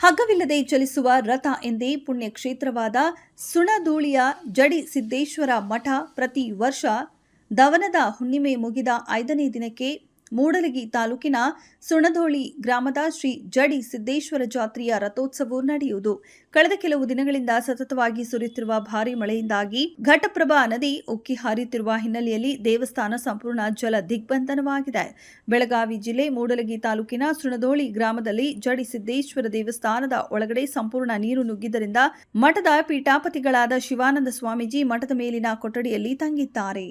ಹಗ್ಗವಿಲ್ಲದೆ ಚಲಿಸುವ ರಥ ಎಂದೇ ಪುಣ್ಯಕ್ಷೇತ್ರವಾದ ಸುಣಧೂಳಿಯ ಜಡಿ ಸಿದ್ದೇಶ್ವರ ಮಠ ಪ್ರತಿ ವರ್ಷ ದವನದ ಹುಣ್ಣಿಮೆ ಮುಗಿದ 5ನೇ ದಿನಕ್ಕೆ ಮೂಡಲಗಿ ತಾಲೂಕಿನ ಸುಣಧೋಳಿ ಗ್ರಾಮದ ಶ್ರೀ ಜಡಿ ಸಿದ್ದೇಶ್ವರ ಜಾತ್ರೆಯ ರಥೋತ್ಸವವು ನಡೆಯುವುದು. ಕಳೆದ ಕೆಲವು ದಿನಗಳಿಂದ ಸತತವಾಗಿ ಸುರಿಯುತ್ತಿರುವ ಭಾರೀ ಮಳೆಯಿಂದಾಗಿ ಘಟಪ್ರಭಾ ನದಿ ಉಕ್ಕಿ ಹರಿಯುತ್ತಿರುವ ಹಿನ್ನೆಲೆಯಲ್ಲಿ ದೇವಸ್ಥಾನ ಸಂಪೂರ್ಣ ಜಲ ದಿಗ್ಬಂಧನವಾಗಿದೆ. ಬೆಳಗಾವಿ ಜಿಲ್ಲೆ ಮೂಡಲಗಿ ತಾಲೂಕಿನ ಸುಣಧೋಳಿ ಗ್ರಾಮದಲ್ಲಿ ಜಡಿ ಸಿದ್ದೇಶ್ವರ ದೇವಸ್ಥಾನದ ಒಳಗಡೆ ಸಂಪೂರ್ಣ ನೀರು ನುಗ್ಗಿದ್ದರಿಂದ ಮಠದ ಪೀಠಾಪತಿಗಳಾದ ಶಿವಾನಂದ ಸ್ವಾಮೀಜಿ ಮಠದ ಮೇಲಿನ ಕೊಠಡಿಯಲ್ಲಿ ತಂಗಿದ್ದಾರೆ.